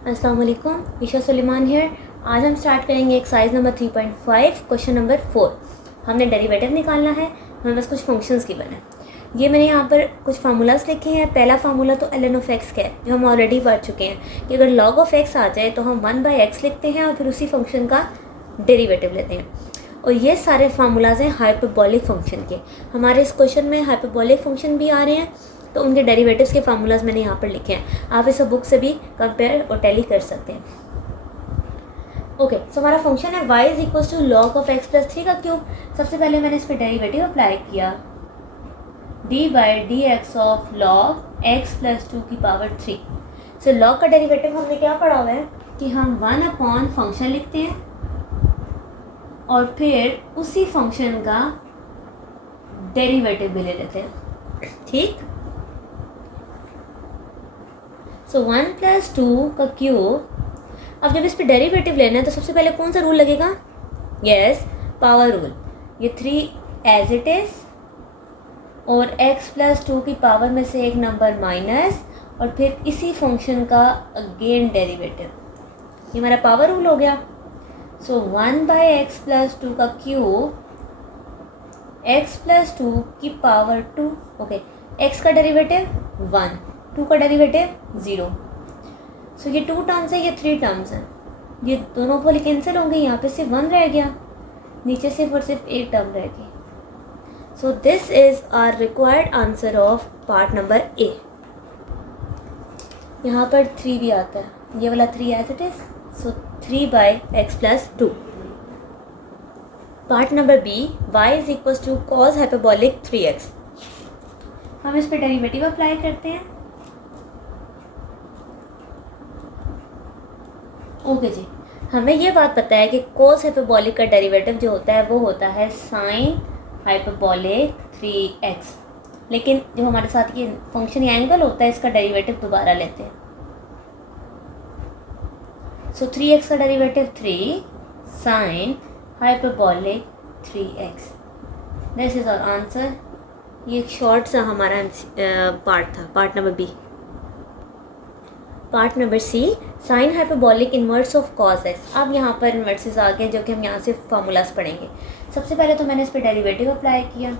अस्सलाम वालेकुम, ईशा सुलेमान हियर। आज हम स्टार्ट करेंगे एक्सरसाइज नंबर 3.5 क्वेश्चन नंबर 4। हमने डेरिवेटिव निकालना है, हमें बस कुछ फंक्शंस की बना। ये मैंने यहाँ पर कुछ फार्मूलाज लिखे हैं। पहला फार्मूला तो ln ऑफ एक्स का है, जो हम ऑलरेडी पढ़ चुके हैं कि अगर log ऑफ एक्स आ जाए तो हम 1/x लिखते हैं और फिर उसी फंक्शन का डेरिवेटिव लेते हैं। और ये सारे फार्मूलाज हैं हाइपरबोलिक फंक्शन के। हमारे इस क्वेश्चन में हाइपरबोलिक फंक्शन भी आ रहे हैं, तो उनके डेरिवेटिव्स के फार्मूलाज मैंने यहाँ पर लिखे हैं। आप इसे बुक से भी कंपेयर और टैली कर सकते हैं। ओके, सो हमारा फंक्शन है y is equal to log of x plus 3 का क्यूब। सबसे पहले मैंने इस पर डेरिवेटिव अप्लाई किया, d/dx of log x plus 2 की पावर 3। सो लॉग का डेरिवेटिव हमने क्या पढ़ा हुआ है कि हम 1 फंक्शन लिखते हैं और फिर उसी फंक्शन का डेरिवेटिव भी ले लेते हैं। ठीक, सो 1 + 2 का क्यूब। अब जब इस पे डेरिवेटिव लेना है तो सबसे पहले कौन सा रूल लगेगा? Yes, power rule. ये 3 एज इट इज और x + 2 की पावर में से एक नंबर माइनस और फिर इसी फंक्शन का अगेन डेरिवेटिव। ये हमारा पावर रूल हो गया। सो 1/x + 2 का क्यूब, x + 2 की पावर 2। ओके, x का डेरिवेटिव 1, 2 का डेरिवेटिव 0। सो ये 2 टर्म्स है, ये 3 टर्म्स हैं। ये दोनों वाले कैंसिल होंगे, यहाँ पे सिर्फ 1 रह गया, नीचे सिर्फ और सिर्फ एक टर्म रह गई। So this is our required answer of part number A. यहाँ पर 3 भी आता है, ये वाला 3 as it is. So 3/x + 2। Part number B, y is equal to cos hyperbolic 3x। हम इस पर डेरिवेटिव अप्लाई करते हैं। ओके जी, हमें ये बात पता है कि कोस हाइपरबोलिक का डेरिवेटिव जो होता है वो होता है साइन हाइपरबोलिक 3x। लेकिन जो हमारे साथ ये फंक्शन या एंगल होता है, इसका डेरिवेटिव दोबारा लेते हैं। सो 3x का derivative 3 sine hyperbolic 3x। This is our answer. ये एक शॉर्ट सा हमारा पार्ट था, part number B. Part number C, sine hyperbolic inverse of cos x. अब यहाँ पर इन्वर्सेस आ गए जो कि हम यहाँ से फार्मूलाज पढ़ेंगे। सबसे पहले तो मैंने इस पर डेरिवेटिव अप्लाई किया।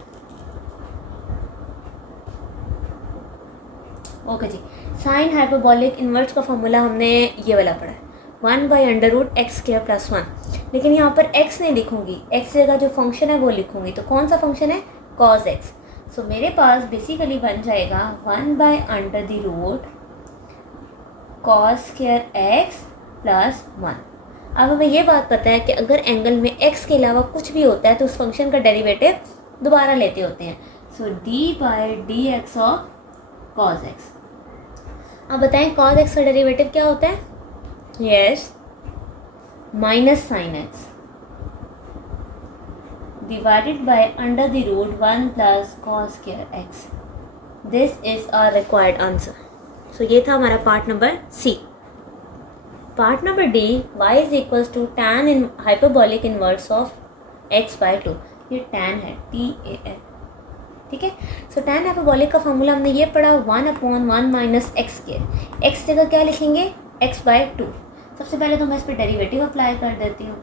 ओके जी, साइन हाइपरबोलिक इन्वर्स का फार्मूला हमने ये वाला पढ़ा है, 1/√x² + 1। लेकिन यहाँ पर x नहीं लिखूंगी, x जगह जो फंक्शन है वो लिखूंगी। तो कौन सा फंक्शन है? Cos x. सो मेरे पास बेसिकली बन जाएगा 1/√cos² x + 1। अब हमें ये बात पता है कि अगर एंगल में x के अलावा कुछ भी होता है तो उस फंक्शन का डेरिवेटिव दोबारा लेते होते हैं। सो d/dx ऑफ cos x। अब बताएं cos x का डेरिवेटिव क्या होता है? Yes, minus sine x divided by √1 + cos² x। This is our required answer. So ये था हमारा part number C. Part number D, y is equal to tan in hyperbolic inverse of x/2। ये tan है, TAN। ठीक है, so tan hyperbolic का formula हमने ये पढ़ा, 1/1 - x²। x जगह क्या लिखेंगे? x/2। सबसे पहले तो मैं इस पर डेरिवेटिव अप्लाई कर देती हूँ,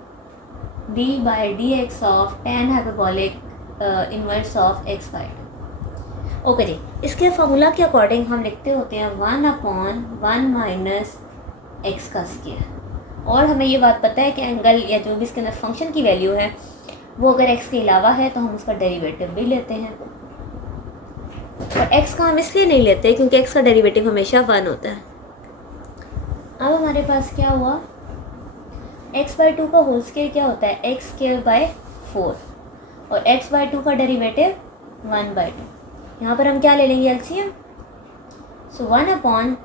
d/dx of tan hyperbolic inverse of x/2। Okay जी, इसके फार्मूला के अकॉर्डिंग हम लिखते होते हैं 1/1 - x²। और हमें ये बात पता है कि एंगल या जो भी इसके अंदर फंक्शन की वैल्यू है वो अगर x के अलावा है तो हम उसका डेरिवेटिव भी लेते हैं। और x का हम इसलिए नहीं लेते क्योंकि x का डेरिवेटिव हमेशा 1 होता है। अब हमारे पास क्या हुआ? x/2 का होल स्क्वायर क्या होता है? x²/4 और x/2 का डेरिवेटिव 1/2। यहाँ पर हम क्या ले लेंगे? एलसीएम। सो 1/4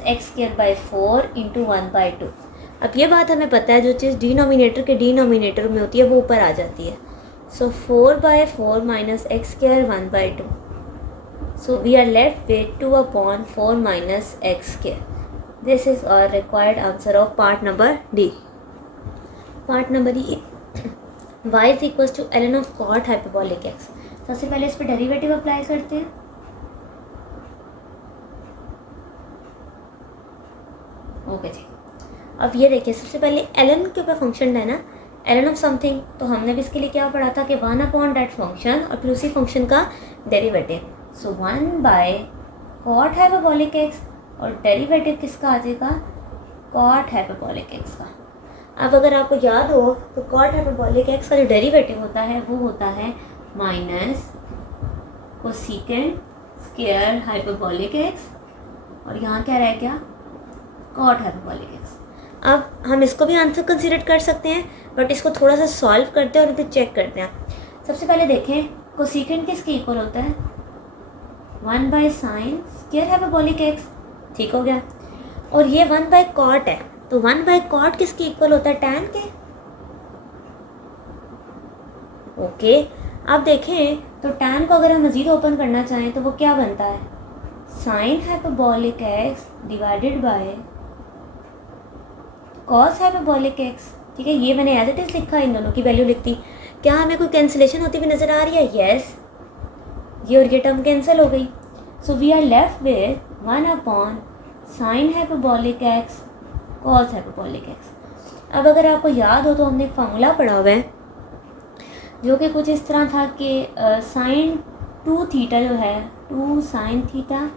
- x²/4 × 1/2। अब ये बात हमें पता है, जो चीज़ डिनोमिनेटर के डिनोमिनेटर में होती है वो ऊपर आ जाती है। So 4/4 - x² 1/2। So we are left with 2/4 - x²। This is our required answer of part number D. Part number E, y is equal to ln of cot hyperbolic x। सबसे पहले इस पर डेरिवेटिव अप्लाई करते हैं। Okay जी, अब ये देखिए सबसे पहले ln के ऊपर फंक्शन है ना, ln ऑफ समथिंग, तो हमने भी इसके लिए क्या पढ़ा था कि 1 अपॉन डेट फंक्शन और फिर उसी फंक्शन का derivative. So 1 by cot hyperbolic x, और डेरिवेटिव किसका आ जाएगा, कॉट हाइपरबोलिक एक्स का। अब अगर आपको याद हो तो कॉट हाइपरबोलिक एक्स का जो डेरिवेटिव होता है वो होता है minus cosecant square hyperbolic x, और यहाँ क्या रह गया, कॉट हाइपरबोलिक एक्स। अब हम इसको भी आंसर कंसीडर कर सकते हैं, बट इसको थोड़ा सा सॉल्व करते हैं और फिर चेक करते हैं। सबसे पहले देखें कोसेकेंट किसके इक्वल होता है, 1 by sine square hyperbolic x, ठीक हो गया। और ये 1 बाय कॉट है, तो 1 बाय कॉट किसके इक्वल होता है, टैन के। ओके, अब देखें तो टैन को अगर हम मज़ीद ओपन करना चाहें तो वो क्या बनता है, sign hyperbolic x divided by cos hyperbolic x, ठीक है। ये मैंने एज इट इज़ लिखा, इन दोनों की वैल्यू लिखती। क्या हमें कोई कैंसिलेशन होती हुई नज़र आ रही है, यस, ये और ये टर्म कैंसिल हो गई। So we are left with 1 upon sine hyperbolic x cos hyperbolic x. अब अगर आपको याद हो तो हमने एक फार्मूला पढ़ा हुआ है जो कि कुछ इस तरह था कि साइन 2 थीटा जो है 2 साइन थीटा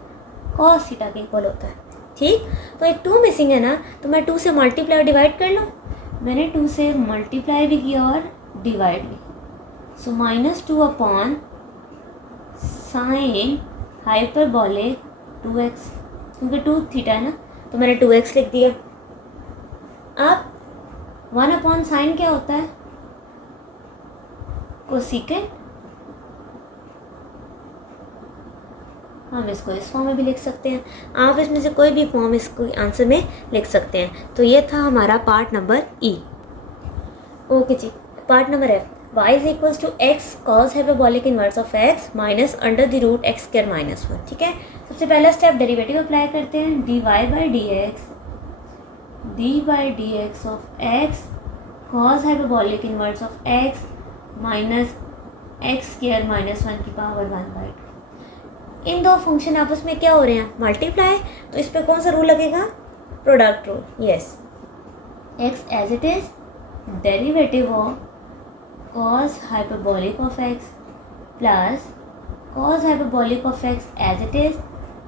कॉस थीटा के इक्वल होता है, ठीक। तो एक 2 मिसिंग है ना, तो मैं 2 से मल्टीप्लाई और डिवाइड कर लूँ। मैंने 2 से मल्टीप्लाई भी किया और डिवाइड भी। सो -2 अपॉन साइन हाइपरबोलिक 2x, क्योंकि 2 थीटा है ना तो मैंने 2x लिख दिया। अब 1 अपॉन साइन क्या होता है, कोसेकेंट, हम इसको इस फॉर्म में भी लिख सकते हैं, आप इसमें से कोई भी फॉर्म इसको आंसर में लिख सकते हैं। तो ये था हमारा पार्ट नंबर ई। ओके जी, part number F, y is equals to x cos hyperbolic inverse of x minus under the root x square minus 1, ठीक है। सबसे पहला स्टेप डेरिवेटिव अप्लाई करते हैं, dy by D x of x cos hyperbolic inverse of x minus x square minus 1 की power 1/2। इन दो function आपस में क्या हो रहे हैं, मल्टीप्लाई, तो इस पे कौन सा रूल लगेगा, product rule, yes. X as it is derivative of cos hyperbolic of x plus cos hyperbolic of x as it is,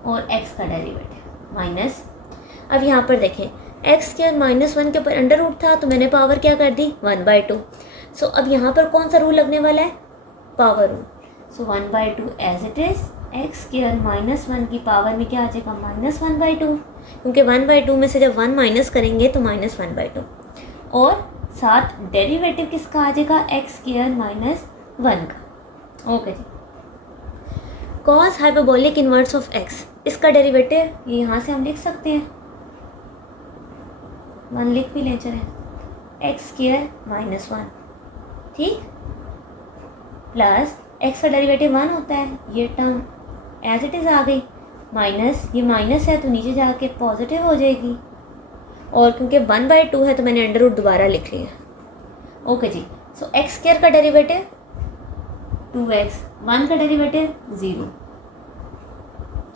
और एक्स का डेरिवेटिव माइनस। अब यहाँ पर देखें एक्स स्क्वायर माइनस 1 के ऊपर अंडर रूट था तो मैंने पावर क्या कर दी 1/2। सो अब यहाँ पर कौन सा रूल लगने वाला है, power rule. So 1/2 as it is, x square minus 1 की पावर में क्या आ जाएगा -1/2, क्योंकि 1/2 में से जब 1 माइनस करेंगे तो -1/2, और साथ डेरिवेटिव किसका आ जाएगा, एक्स स्क्वायर माइनस 1 का। ओके जी, cos hyperbolic inverse of x, इसका डेरिवेटिव ये यहाँ से हम लिख सकते हैं, 1 लिख भी ले चलें, एक्स स्क्वायर माइनस 1, ठीक, प्लस एक्स का डेरिवेटिव 1 होता है, ये टर्म एज इट इज़ आ गई, माइनस, ये माइनस है तो नीचे जाके पॉजिटिव हो जाएगी, और क्योंकि 1/2 है तो मैंने अंडर रूट दोबारा लिख लिया। ओके जी, सो एक्स स्क्वायर का डेरिवेटिव 2x, 1 का डेरिवेटिव 0,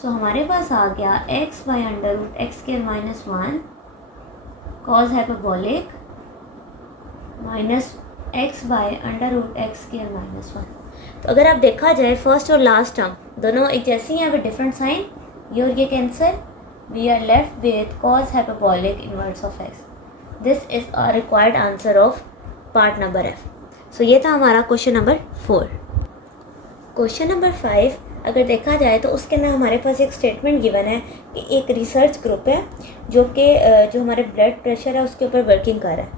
तो हमारे पास आ गया x by under root x square minus 1 cos hyperbolic minus x by under root x square minus 1। तो अगर आप देखा जाए फर्स्ट और लास्ट टर्म दोनों एक जैसी हैं, विद डिफरेंट साइन, ये और ये cancel, we are left with cos hyperbolic inverse of x. This is a required answer of part number F. So ये था हमारा क्वेश्चन नंबर 4। क्वेश्चन नंबर 5 अगर देखा जाए तो उसके अंदर हमारे पास एक स्टेटमेंट गिवन है कि एक रिसर्च ग्रुप है जो हमारे ब्लड प्रेशर है उसके ऊपर वर्किंग कर रहा है।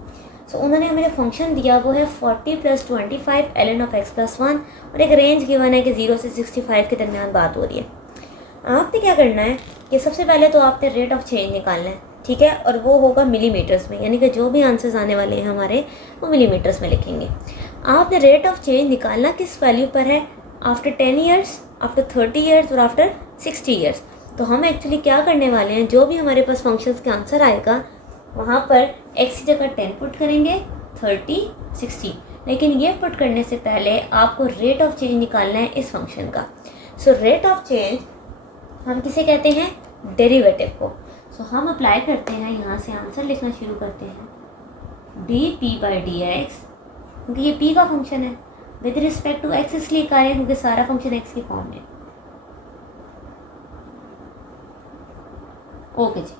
सो उन्होंने हमें जो फंक्शन दिया वो है 40 + 25 ln ऑफ x + 1, और एक रेंज गिवन है कि 0 से 65 के दरमियान बात हो रही है। आपने क्या करना है कि सबसे पहले तो आपने रेट ऑफ चेंज निकालना है, ठीक है, और वो होगा मिलीमीटर्स में, यानी कि जो भी आंसर्स आने वाले हैं हमारे वो मिलीमीटर्स में लिखेंगे। आपने रेट ऑफ चेंज निकालना किस वैल्यू पर है, आफ्टर 10 ईयर्स, आफ्टर 30 ईयर्स और आफ्टर 60 ईयर्स। तो हम एक्चुअली क्या करने वाले हैं, जो भी हमारे पास फंक्शंस के आंसर आएगा वहाँ पर x की जगह 10 पुट करेंगे, 30, 60, लेकिन ये पुट करने से पहले आपको रेट ऑफ चेंज निकालना है इस फंक्शन का। सो रेट ऑफ चेंज हम किसे कहते हैं, डेरिवेटिव को। सो हम अप्लाई करते हैं, यहाँ से आंसर लिखना शुरू करते हैं। D P by D x, क्योंकि ये पी का फंक्शन है, विद रिस्पेक्ट टू एक्स इसलिए करें क्योंकि सारा फंक्शन एक्स की फॉर्म में। ओके जी।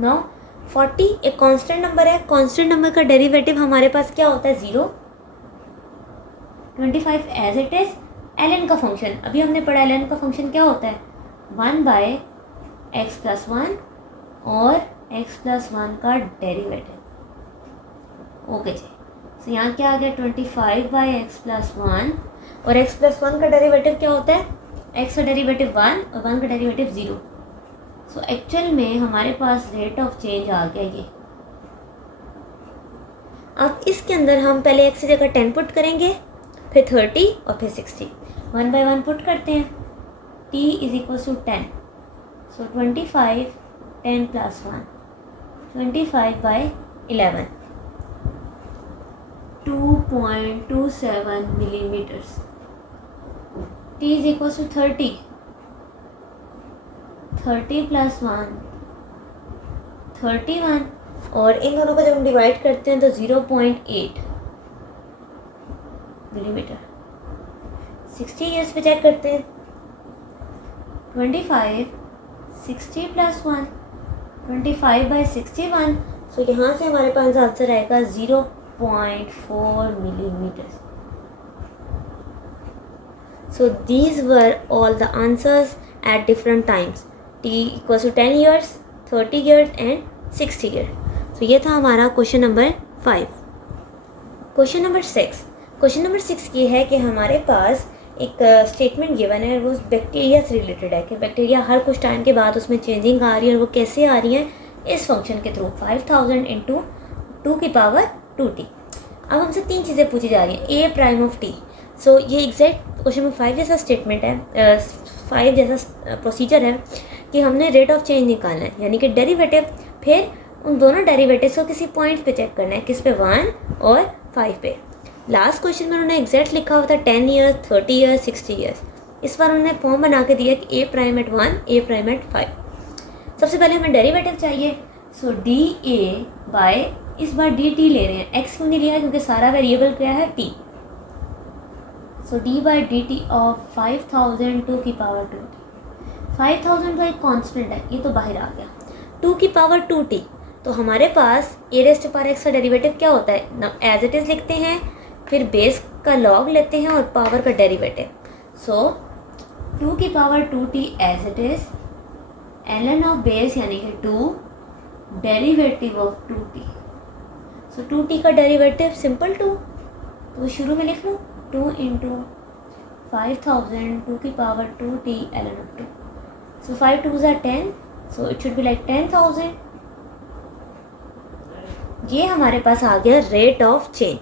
नाउ 40 एक कांस्टेंट नंबर है, कांस्टेंट नंबर का डेरिवेटिव हमारे पास क्या होता है 0। 25 एज इट इज ln का फंक्शन, अभी हमने पढ़ा ln का फंक्शन क्या होता है 1 बाय एक्स प्लस 1 और x प्लस 1 का डेरिवेटिव। ओके जी। तो यहाँ क्या आ गया 25 बाई एक्स प्लस 1 और x प्लस 1 का डेरिवेटिव क्या होता है, x का डेरिवेटिव 1 और 1 का डेरिवेटिव 0। सो एक्चुअल में हमारे पास रेट ऑफ चेंज आ गया ये। अब इसके अंदर हम पहले x की जगह 10 पुट करेंगे, फिर 30 और फिर 60। 1 बाई 1 पुट करते हैं, t is equal to 10। So 25 10 plus 1 25 by 11 2.27 millimeters। t is equal to 30 30 plus 1 31 और इन दोनों को जब हम डिवाइड करते हैं तो 0.8 मिलीमीटर। 60 ईयर्स पे चेक करते हैं, 25 60 प्लस 1 25 बाई 61। सो यहाँ से हमारे पास आंसर आएगा 0.4 millimeters। So these were all the answers at different times. T equals to 10 years, 30 years and 60 years. So ये था हमारा question number 5। Question number 6। Question number 6 ये है कि हमारे पास एक स्टेटमेंट गिवन है, वो बैक्टीरिया से रिलेटेड है कि बैक्टीरिया हर कुछ टाइम के बाद उसमें चेंजिंग आ रही है और वो कैसे आ रही है, इस फंक्शन के थ्रू 5000 इंटू 2 की पावर 2t। अब हमसे 3 चीज़ें पूछी जा रही हैं, ए प्राइम ऑफ टी। सो ये एग्जैक्ट क्वेश्चन नंबर 5 जैसा स्टेटमेंट है, 5 जैसा प्रोसीजर है कि हमने रेट ऑफ चेंज निकालना है, यानी कि डेरिवेटिव, फिर उन दोनों डेरिवेटिव्स को किसी पॉइंट पे चेक करना है, किस पे 1 और 5 पे। लास्ट क्वेश्चन में उन्होंने एग्जैक्ट लिखा हुआ था 10 ईयर्स 30 ईयर्स 60 ईयर्स। इस बार उन्होंने फॉर्म बना के दिया कि A prime at 1 A prime at 5। सबसे पहले हमें डेरिवेटिव चाहिए। सो डी ए बाय, इस बार डी टी ले रहे हैं, एक्स क्यों नहीं लिया है क्योंकि सारा वेरिएबल क्या है T. So D by D T of 5000 2 की पावर 2t। 5000 तो एक कांस्टेंट है, ये तो बाहर आ गया। 2 की पावर 2t, तो हमारे पास ए रेज़ टू पावर एक्स का डेरिवेटिव क्या होता है ना, एज इट इज़ लिखते हैं, फिर बेस का लॉग लेते हैं और पावर का डेरिवेटिव। सो 2 की power 2t as it is, ln of base यानी कि 2, derivative of 2t। So 2t का डेरिवेटिव सिंपल 2, तो शुरू में लिख लो 2 इंटू 5000 2 की power 2t ln of 2। So 5 2s are 10, so it should be like 10,000। ये हमारे पास आ गया रेट ऑफ चेंज,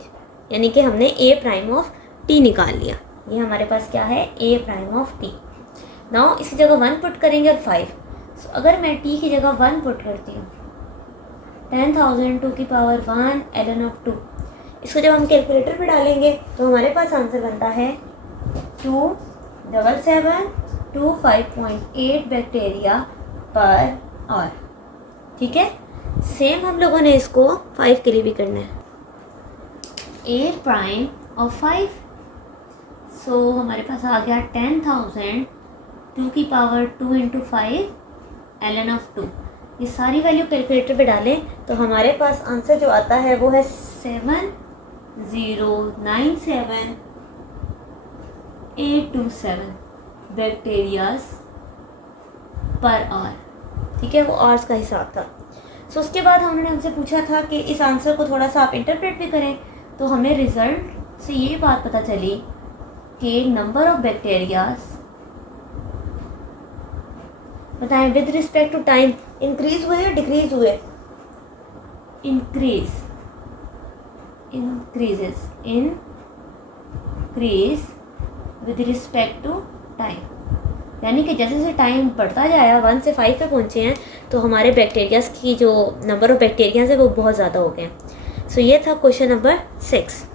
यानी कि हमने ए प्राइम ऑफ टी निकाल लिया। ये हमारे पास क्या है ए प्राइम ऑफ टी। नाउ इसकी जगह 1 पुट करेंगे और 5। सो अगर मैं टी की जगह 1 पुट करती हूँ, 10,000 2 की पावर 1 ln ऑफ 2, इसको जब हम कैलकुलेटर पे डालेंगे तो हमारे पास आंसर बनता है 27725.8 बैक्टीरिया पर आवर। ठीक है, सेम हम लोगों ने इसको 5 के लिए भी करना है। ए प्राइम ऑफ 5, सो हमारे पास आ गया 10,000 2 की पावर 2 इंटू 5 ln ऑफ 2। ये सारी वैल्यू कैलकुलेटर पे डालें तो हमारे पास आंसर जो आता है वो है 7097827 बैक्टीरियाज पर आवर। ठीक है, वो आवर्स का हिसाब था। सो उसके बाद उन्होंने हमसे पूछा था कि इस आंसर को थोड़ा सा आप इंटरप्रेट भी करें, तो हमें रिजल्ट से ये बात पता चली कि नंबर ऑफ बैक्टीरियाज, बताएं with respect to time increase हुए या डिक्रीज हुए? Increase with respect to time, यानी कि जैसे जैसे टाइम बढ़ता जाया 1 से 5 पे पहुँचे हैं तो हमारे बैक्टीरियाज की जो नंबर ऑफ बैक्टीरियाज है वो बहुत ज़्यादा हो गए। सो ये था क्वेश्चन नंबर 6।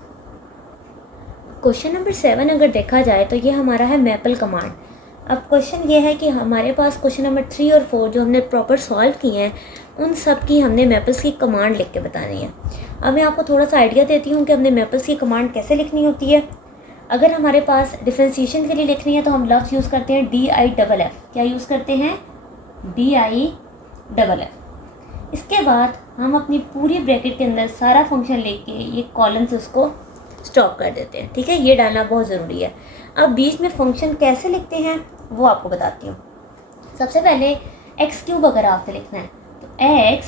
क्वेश्चन नंबर 7 अगर देखा जाए तो ये हमारा है मैपल कमांड। अब क्वेश्चन ये है कि हमारे पास क्वेश्चन नंबर 3 और 4 जो हमने प्रॉपर सॉल्व किए हैं उन सब की हमने मैपल्स की कमांड लिख के बतानी है। अब मैं आपको थोड़ा सा आइडिया देती हूँ कि हमने मैपल्स की कमांड कैसे लिखनी होती है। अगर हमारे पास डिफ्रेंशिएशन के लिए लिखनी है तो हम लफ्ज़ यूज़ करते हैं DIFF। क्या यूज़ करते हैं? DIFF। इसके बाद हम अपनी पूरी ब्रैकेट के अंदर सारा फंक्शन लेके ये कॉलन से उसको स्टॉप कर देते हैं। ठीक है, ये डालना बहुत ज़रूरी है। अब बीच में फंक्शन कैसे लिखते हैं वो आपको बताती हूँ। सबसे पहले x³ अगर आपने लिखना है तो x,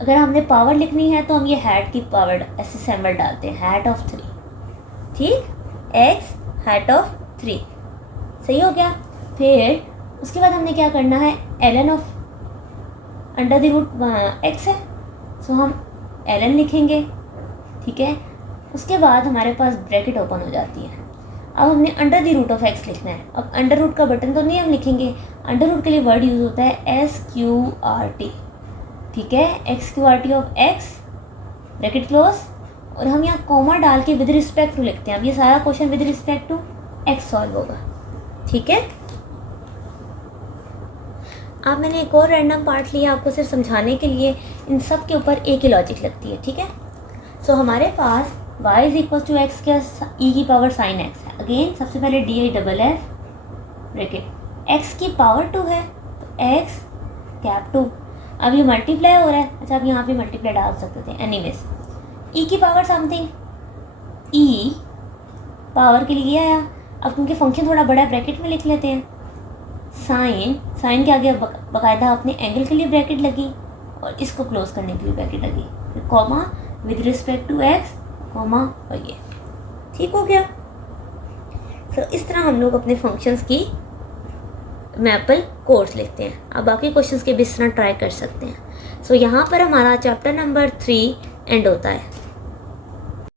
अगर हमने पावर लिखनी है तो हम ये हैट की पावर ऐसे सिंबल डालते हैं, हैट ऑफ 3। ठीक, x हैट ऑफ 3 सही हो गया। फिर उसके बाद हमने क्या करना है, ln of under the root x है, सो हम ln लिखेंगे। ठीक है, उसके बाद हमारे पास ब्रैकेट ओपन हो जाती है। अब हमने under the root of x लिखना है। अब अंडर रूट का बटन तो नहीं हम लिखेंगे, अंडर रूट के लिए वर्ड यूज़ होता है SQRT। ठीक है, XQRT of x bracket close, और हम यहाँ कॉमा डाल के विद रिस्पेक्ट टू लिखते हैं। अब ये सारा question with respect to x solve होगा। ठीक है, अब मैंने एक और रैंडम पार्ट लिया आपको सिर्फ समझाने के लिए। इन सब के ऊपर एक ही लॉजिक लगती है। ठीक है, सो हमारे पास y is equal to x क्या e की पावर साइन x है। अगेन सबसे पहले DIFF ब्रैकेट, x की पावर 2 है तो x कैप 2। अब ये मल्टीप्लाई हो रहा है, अच्छा अब यहाँ पे मल्टीप्लाई डाल सकते थे। एनीवेज e की पावर समथिंग, e पावर के लिए आया। अब क्योंकि फंक्शन थोड़ा बड़ा ब्रैकेट में लिख लेते हैं। साइन के आगे बाकायदा अपने एंगल के लिए ब्रैकेट लगी और इसको क्लोज करने के लिए ब्रैकेट लगी, फिर comma with respect to x comma, और ये ठीक हो गया। सो इस तरह हम लोग अपने फंक्शंस की मैपल कोड्स लिखते हैं। अब बाकी क्वेश्चंस के भी इस तरह ट्राई कर सकते हैं। सो यहाँ पर हमारा चैप्टर नंबर 3 एंड होता है।